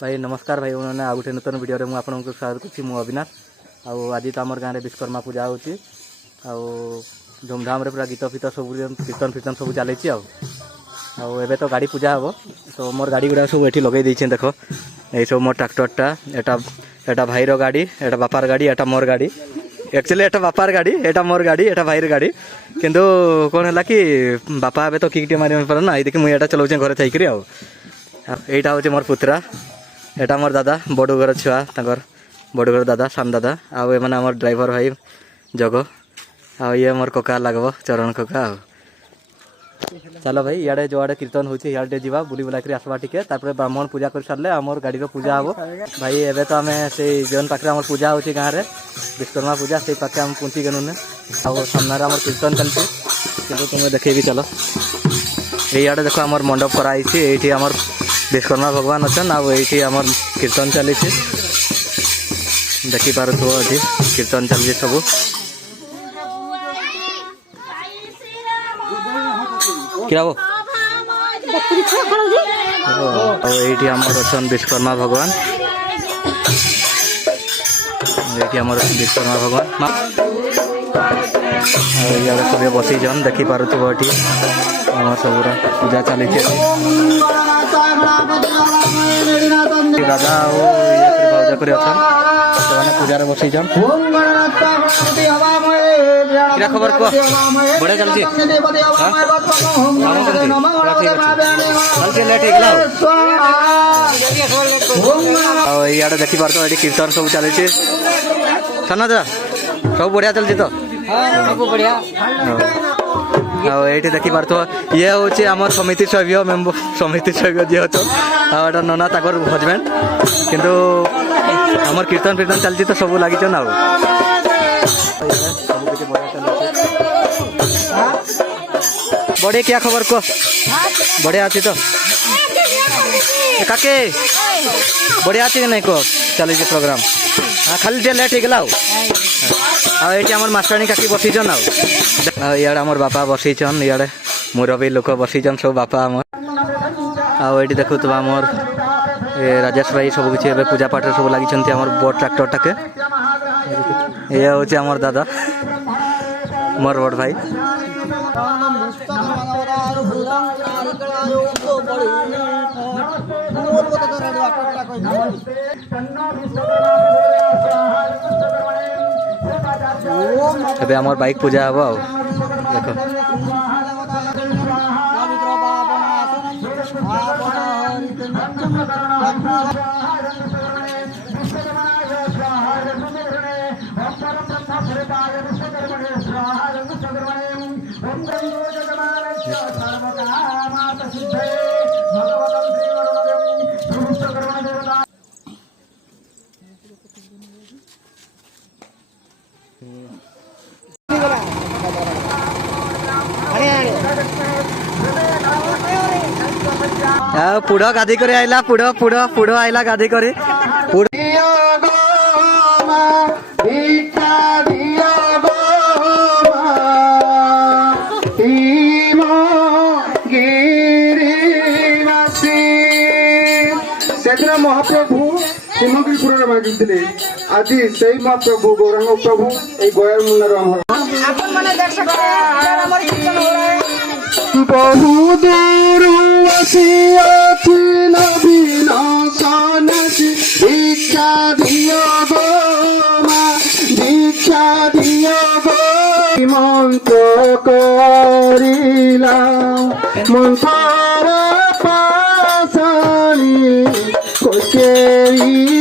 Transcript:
भाई नमस्कार भाई उन्होंने आ गोटे नूतन वीडियो में आपको स्वागत करुँची मु अविनाश आज तो आम गाँव में विश्वकर्मा पूजा होची धूमधाम पूरा गीत फीत सब कीर्तन फीर्तन सब चली आवे तो गाड़ी पूजा हम तो मोर गाड़ी गुड़ा सब ये लगे देखे देख ये सब मोर ट्राक्टरटा एटा भाईर गाड़ी एटा बापार गाड़ी एटा मोर गाड़ी एक्चुअली एटा बापार गाड़ी एटा मोर गाड़ी एटा भाईर गाड़ी किंतु कौन है कि बापा ए तो किक मार पार ना ये मुझे चलाऊे घर थी यहाँ हूँ मोर पुत्रा एटा मोर दादा बड़ घर छुआ बड़ घर दादा सान दादा आउ एम आम ड्राइवर भाई जग आ ये मोर कका लगब चरण कका चलो भाई इे जो आड़े कीर्तन होते जावा बुली बुला कर आसवा टिके ब्राह्मण पूजा कर सारे आमर गाड़ी पूजा हम भाई एवं तो आम से जन पाखे आम पूजा हो गाँव में विश्वकर्मा पूजा से पाखे आम पुंची गनुने सामने आम कीर्तन चलती कि तुम्हें देखेबी चलो ये देख आम मंडप कराई ये आम विश्वकर्मा भगवान अच्छन आईटी आम कीर्तन चली देखिपार ये कीर्तन चलती सब क्या वो ये आम विश्वकर्मा भगवान ये आम विश्वकर्मा भगवान इे सब बसीजन देखिपार ये सब पूजा चली दादा भाजा कर पूजार बसीजन क्या खबर कह बढ़िया चलती इे देखिपार तो ये कीर्तन सब चली साना दादा सब बढ़िया चलती तो बढ़िया ये देखिपार तो ये हूँ आम समिति सभ्य मेम्बर समिति सभ्य जी अच्छा नना ताकर हजबैंड किंतु आम कीर्तन फीर्तन चलती तो सब लगी ना बढ़िया क्या खबर कह बढ़िया अच्छी तो काके बढ़िया अच्छी नहीं कह चली प्रोग्राम हाँ खाली टे लेट हो ये आम मास्टराणी काकी बसीचन इे आम बापा बसीचन इे मुरबी लोक बसीचन सब बापा आम आईटी देखु तो आमर राजेश भाई सब किसी पूजा पाठ सब लगी आम बड़ ट्राक्टर टाके ये हूँ आमर दादा मोर बड़ भाई एबे आमर बाइक पूजा हम देख पुढ़ गाधी कर आइला पुढ़ पुढ़ पुढ़ आइला गाधी कर महाप्रभु हिमगिरिपुर मागिले आज से महाप्रभु गौरांग प्रभु ये गयर मुंडर बहु दूर भिक्षा दियो गो भिक्षा दियो गो मंत्र करिला मंत्र पासानी कोचेरी